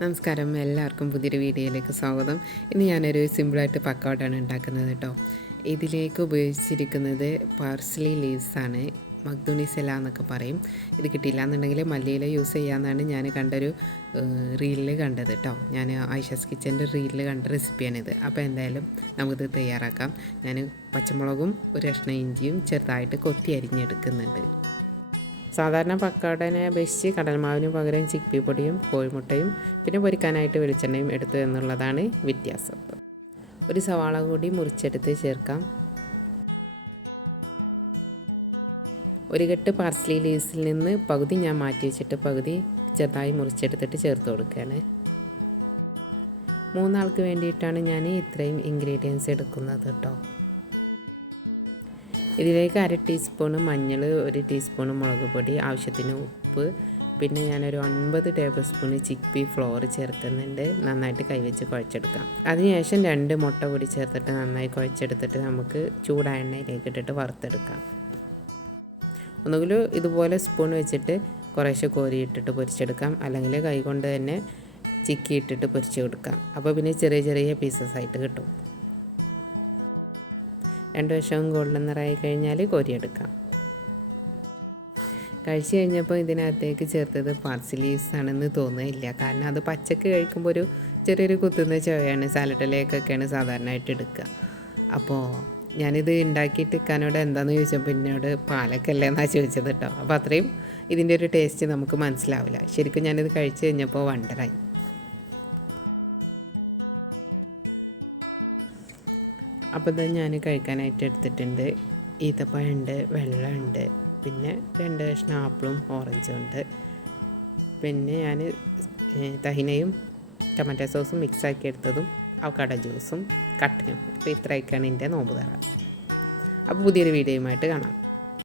നമസ്കാരം, എല്ലാവർക്കും പുതിയൊരു വീഡിയോയിലേക്ക് സ്വാഗതം. ഇന്ന് ഞാനൊരു സിമ്പിളായിട്ട് പക്കോടയാണ് ഉണ്ടാക്കുന്നത് കേട്ടോ. ഇതിലേക്ക് ഉപയോഗിച്ചിരിക്കുന്നത് പാർസ്ലി ലീവ്സാണ്, മഗ്ദൂണിസെല എന്നൊക്കെ പറയും. ഇത് കിട്ടിയില്ല എന്നുണ്ടെങ്കിൽ മല്ലിയില യൂസ് ചെയ്യാമെന്നാണ് ഞാൻ കണ്ടൊരു റീലിൽ കണ്ടത് കേട്ടോ. ഞാൻ ആയിഷാസ് കിച്ചൻ്റെ റീലിൽ കണ്ട റെസിപ്പിയാണിത്. അപ്പോൾ എന്തായാലും നമുക്കിത് തയ്യാറാക്കാം. ഞാൻ പച്ചമുളകും ഒരു കഷ്ണം ഇഞ്ചിയും ചെറുതായിട്ട് കൊത്തി അരിഞ്ഞെടുക്കുന്നുണ്ട്. സാധാരണ പക്കോടനെ അപേക്ഷിച്ച് കടൽമാവിന് പകരം ചിക്പി പൊടിയും കോഴിമുട്ടയും പിന്നെ പൊരിക്കാനായിട്ട് വെളിച്ചെണ്ണയും എടുത്തു എന്നുള്ളതാണ് വ്യത്യാസം. ഒരു സവാള കൂടി മുറിച്ചെടുത്ത് ചേർക്കാം. ഒരു കെട്ട് പാർസ്ലി ലീവ്സിൽ നിന്ന് പകുതി ഞാൻ മാറ്റി വെച്ചിട്ട് പകുതി ചെറുതായി മുറിച്ചെടുത്തിട്ട് ചേർത്ത് കൊടുക്കുകയാണ്. 3 ആൾക്ക് വേണ്ടിയിട്ടാണ് ഞാൻ ഇത്രയും ഇൻഗ്രീഡിയൻസ് എടുക്കുന്നത് കേട്ടോ. ഇതിലേക്ക് 1/2 ടീസ്പൂണ് മഞ്ഞൾ, 1 ടീസ്പൂണ് മുളക് പൊടി, ആവശ്യത്തിന് ഉപ്പ്, പിന്നെ ഞാനൊരു 9 ടേബിൾ സ്പൂണ് ചിക്പി ഫ്ലോർ ചേർക്കുന്നുണ്ട്. നന്നായിട്ട് കൈവച്ച് കുഴച്ചെടുക്കാം. അതിനുശേഷം 2 മുട്ട കൂടി ചേർത്തിട്ട് നന്നായി കുഴച്ചെടുത്തിട്ട് നമുക്ക് ചൂടായ എണ്ണയിലേക്ക് ഇട്ടിട്ട് വറുത്തെടുക്കാം. ഒന്നുകിൽ ഇതുപോലെ സ്പൂൺ വെച്ചിട്ട് കുറേശ്ശെ കോരിയിട്ടിട്ട് പൊരിച്ചെടുക്കാം, അല്ലെങ്കിൽ കൈ കൊണ്ട് തന്നെ ചിക്കി ഇട്ടിട്ട് പൊരിച്ച് കൊടുക്കാം. അപ്പോൾ പിന്നെ ചെറിയ ചെറിയ പീസസ് ആയിട്ട് കിട്ടും. 2 വശവും ഗോൾഡൻ നിറമായി കഴിഞ്ഞാൽ കോരിയെടുക്കാം. കഴിച്ച് കഴിഞ്ഞപ്പോൾ ഇതിനകത്തേക്ക് ചേർത്തത് പാർസ്ലി ലീവ്സ് ആണെന്ന് തോന്നുന്നില്ല. കാരണം അത് പച്ചക്ക് കഴിക്കുമ്പോൾ ഒരു ചെറിയൊരു കുത്തുന്ന ചുവയാണ്. സാലഡിലേക്കൊക്കെയാണ് സാധാരണയായിട്ട് എടുക്കുക. അപ്പോൾ ഞാനിത് ഉണ്ടാക്കിയിട്ട് ഇക്കാനോട് എന്താണെന്ന് ചോദിച്ചപ്പോൾ എന്നോട് പാലക്കല്ലേ എന്നാണ് ചോദിച്ചത് കേട്ടോ. അപ്പോൾ അത്രയും ഇതിൻ്റെ ഒരു ടേസ്റ്റ് നമുക്ക് മനസ്സിലാവില്ല. ശരിക്കും ഞാനിത് കഴിച്ച് കഴിഞ്ഞപ്പോൾ വണ്ടറായി. അപ്പോൾ ഇത് ഞാൻ കഴിക്കാനായിട്ട് എടുത്തിട്ടുണ്ട്. ഈത്തപ്പഴമുണ്ട്, വെള്ളമുണ്ട്, പിന്നെ 2 കഷ്ണം ആപ്പിളും ഓറഞ്ചും ഉണ്ട്. പിന്നെ ഞാൻ തഹിനയും ടൊമാറ്റോ സോസും മിക്സാക്കി എടുത്തതും അവക്കാഡോ ജ്യൂസും കട്ടനും. അപ്പോൾ ഇത്രയൊക്കെയാണ് എൻ്റെ നോമ്പ് തറ. അപ്പോൾ പുതിയൊരു വീഡിയോയുമായിട്ട് കാണാം.